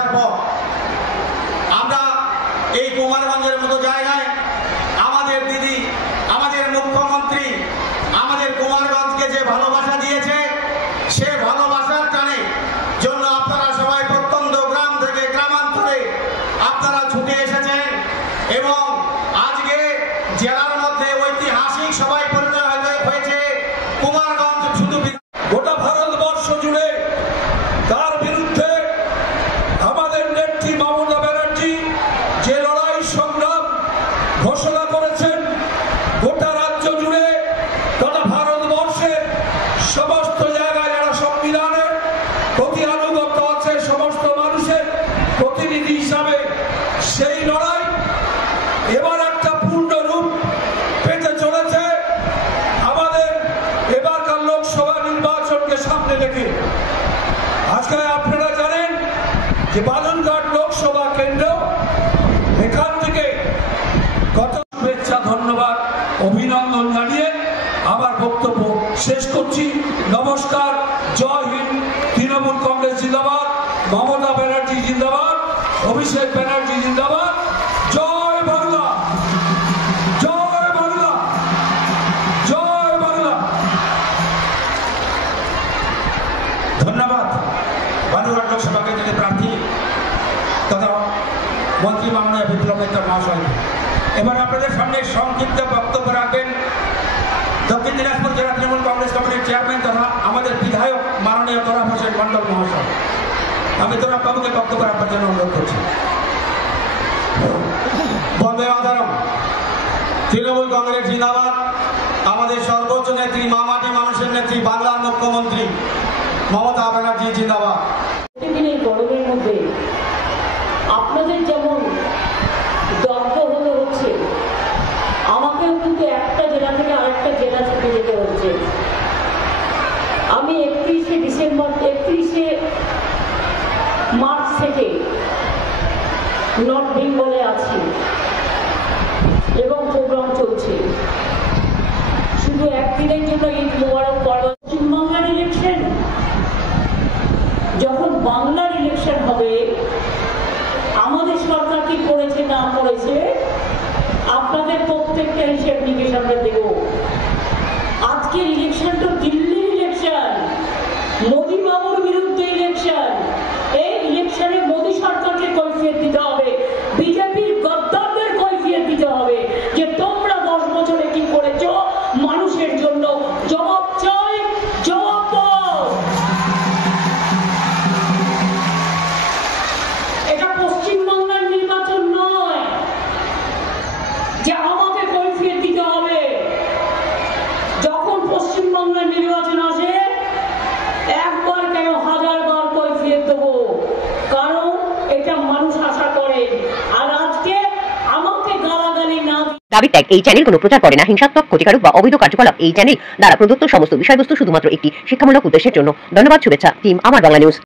আসার পর আমরা এই কুমারগঞ্জের মতো জায়গায় আমাদের দিদি, আমাদের মুখ্যমন্ত্রী আমাদের কুমারগঞ্জকে যে ভালোবাসা দিয়েছে, সে ভালোবাসার টানে জন্য আপনারা সবাই প্রত্যন্ত গ্রাম থেকে গ্রামান্তরে আপনারা ছুটে এসেছেন এবং আজকে জেলার মধ্যে ঐতিহাসিক সবাই পরিচয় হয়েছে। কুমারগঞ্জ শুধু গোটা ভারতবর্ষ জুড়ে তার বিরুদ্ধে আমাদের নেত্রী মমতা ব্যানার্জি যে লড়াই সংগ্রাম ঘোষণা করেছেন, গোটা রাজ্য জুড়ে গোটা ভারতবর্ষের সমস্ত জায়গায় যারা সংবিধানের প্রতি আনুগত্য আছে, সমস্ত মানুষের প্রতিনিধি হিসাবে সেই লড়াই এবার একটা পূর্ণ রূপ পেতে চলেছে। আমাদের এবারকার লোকসভা নির্বাচনকে সামনে রেখে আজকে আপনারা জানেন যে বালুরঘাট লোকসভা কেন্দ্র, এখান থেকে কত শুভেচ্ছা, ধন্যবাদ, অভিনন্দন জানিয়ে আমার বক্তব্য শেষ করছি। নমস্কার, জয় হিন্দ। তৃণমূল কংগ্রেস জিন্দাবাদ, মমতা ব্যানার্জি জিন্দাবাদ, অভিষেক ব্যানার্জি জিন্দাবাদ। জয় বাংলা, জয় বাংলা, জয় বাংলা। ধন্যবাদ বালুরঘাট লোকসভা কেন্দ্রের প্রার্থী তথা মন্ত্রী মাননীয় বিপ্লব মিত্র মহাশয়। এবার আপনাদের সামনে সংক্ষিপ্ত বক্তব্য রাখবেন দক্ষিণ দিনাজপুর জেলা তৃণমূল কংগ্রেস কমিটির চেয়ারম্যান তথা আমাদের বিধায়ক মাননীয় তোরাব হোসেন মন্ডল মহাশয়। আমি তোরাব বাবুকে বক্তব্য রাখবার জন্য অনুরোধ করছি। বন্দে মাতরম। তৃণমূল কংগ্রেস জিন্দাবাদ। আমাদের সর্বোচ্চ নেত্রী, মামাটি মানুষের নেত্রী, বাংলার মুখ্যমন্ত্রী মমতা ব্যানার্জি জিন্দাবাদ। প্রতিদিনের গরমের মধ্যে আপনাদের যেমন দগ্ধ হতে হচ্ছে, আমাকেও কিন্তু একটা জেলা থেকে আরেকটা জেলা ছুটে যেতে হচ্ছে। আমি 31শে মার্চ থেকে নর্থ বেঙ্গলে আছি এবং প্রোগ্রাম চলছে। শুধু একদিনের জন্য ঈদ মোবারক পর্ব। পশ্চিমবাংলার ইলেকশন, যখন বাংলার ইলেকশন হবে, আমাদের সরকার কি করেছে না করেছে আপনাদের প্রত্যেকটা হিসেব নিকেশ আমরা দেব। আজকের ইলেকশন তো দিল্লির ইলেকশন, মোদী বাবুর বিরুদ্ধে ইলেকশন। এই ইলেকশনে মোদী সরকারকে কৈফিয়ত দিতে হবে, বিজেপির গদ্দারদের কৈফিয়ত দিতে হবে যে তোমরা 10 বছরে কি করেছ মানুষের জন্য। জবাব চাই, জবাব দাও। এটা পশ্চিমবাংলার নির্বাচন নয় যে আমাকে কৈফিয়ত দিতে হবে। যখন পশ্চিমবাংলার নির্বাচন আসে, একবার কেন 1000 বার কৈফিয়ত দেবো, কারণ এটা মানুষ আশা করে। আর আজকে আমাকে গালাগালি না। দাবি ট্যাগ এই চ্যানেল কোনো প্রচার করে না হিংসাত্মক, ক্ষতিকারক বা অবৈধ কার্যকলাপ। এই চ্যানেল দ্বারা প্রদত্ত সমস্ত বিষয়বস্তু শুধুমাত্র একটি শিক্ষামূলক উদ্দেশ্যের জন্য। ধন্যবাদ, শুভেচ্ছা। টিম আমার বাংলা নিউজ।